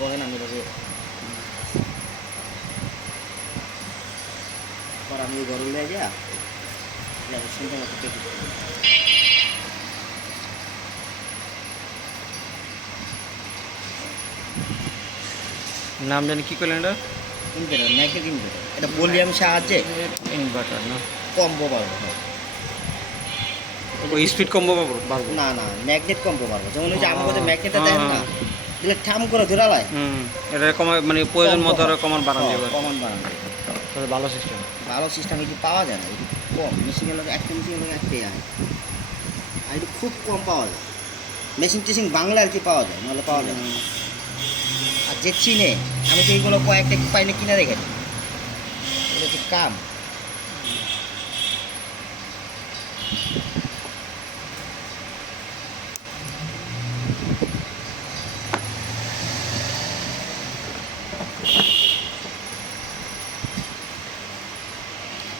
বহেন আমি এভাবে পর আমি ঘরে লিয়ে যা সুন্দর মতো কেটে দেবো। নাম জানি কি করলেন এটা? Inverter, magnet inverter. এটা ভলিউম সাহায্যে ইনভার্টার না, কম্বো বাড়বে। হ্যাঁ, ওই স্পিড কম্বো বাড়বো না না ম্যাগনেট কম্বো বাড়বে। যেমন ওই যে আমাকে যে ম্যাগনেটটা দেন না, হ্যাঁ। দিলে ঠাম করে ধরালায় এটা কমায় মানে প্রয়োজন মতো আরো কমান বাড়ান যাবে। কমান বাড়ানো তাহলে ভালো সিস্টেম। ভালো সিস্টেম এটি পাওয়া যায় না, এটি কম। মেশিনের লোক একটা মেশিনের লোক একটাই আয়, আর এটি খুব কম পাওয়া যায়। মেশিন টেশিন বাংলা আর কি পাওয়া যায়, নাহলে পাওয়া যায় না। আর যে চিনে, আমি তো এইগুলো কয়েকটা পাইলে কিনে রেখেছি, এটা হচ্ছে কাম।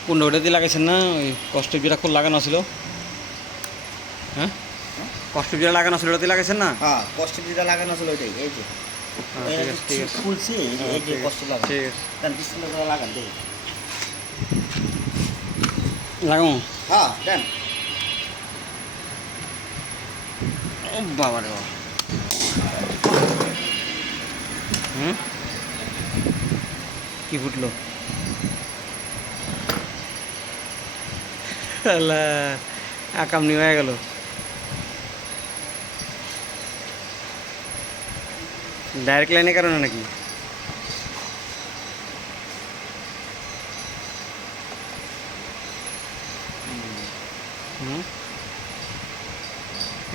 কোনটা ওটা দিয়ে লাগাইছেন না? ওই কষ্ট যেটা খুব লাগানো ছিল, হ্যাঁ কষ্ট যেটা লাগানো ছিল ওটা দিয়ে লাগাইছেন না? হ্যাঁ, কষ্ট যেটা লাগানো ছিল ওইটাই, এই যে ঠিক আছে ঠিক আছে খুলছি, এই যে কষ্ট লাগানো, ঠিক আছে দেন ডিসপ্লে করে লাগান দেখি। লাগাও। হ্যাঁ দেন। ও বাবা রে বাবা। কি ফুটলো? আকামনি হয়ে গেল। ডাইরেক্ট লাইনের কারণে নাকি?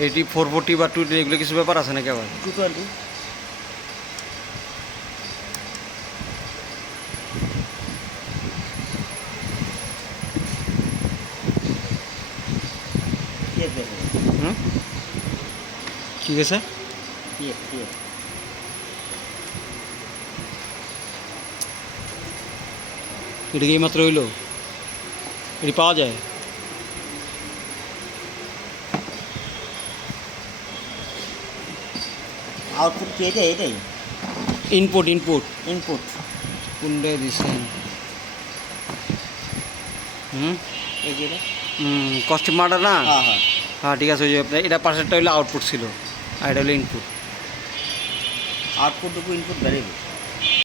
এইটি 440 বা 2 এগুলো কিছু ব্যাপার আছে নাকি আবার? 220 কি গেছে? এটা কি মাত্র হইলো? এটি পাওয়া যায়? আউটপুট কি এটাই? এটাই ইনপুট ইনপুট ইনপুট। কোনটা দিচ্ছেন? এই যে এটা, কস্টিউম মার্টার না? হ্যাঁ হ্যাঁ। হ্যাঁ ঠিক আছে। ওই যে এটা পাশেরটা হইলো আউটপুট ছিল, আর এটা হলো ইনপুট। আউটপুট টুকু ইনপুট ভ্যারিয়েবল।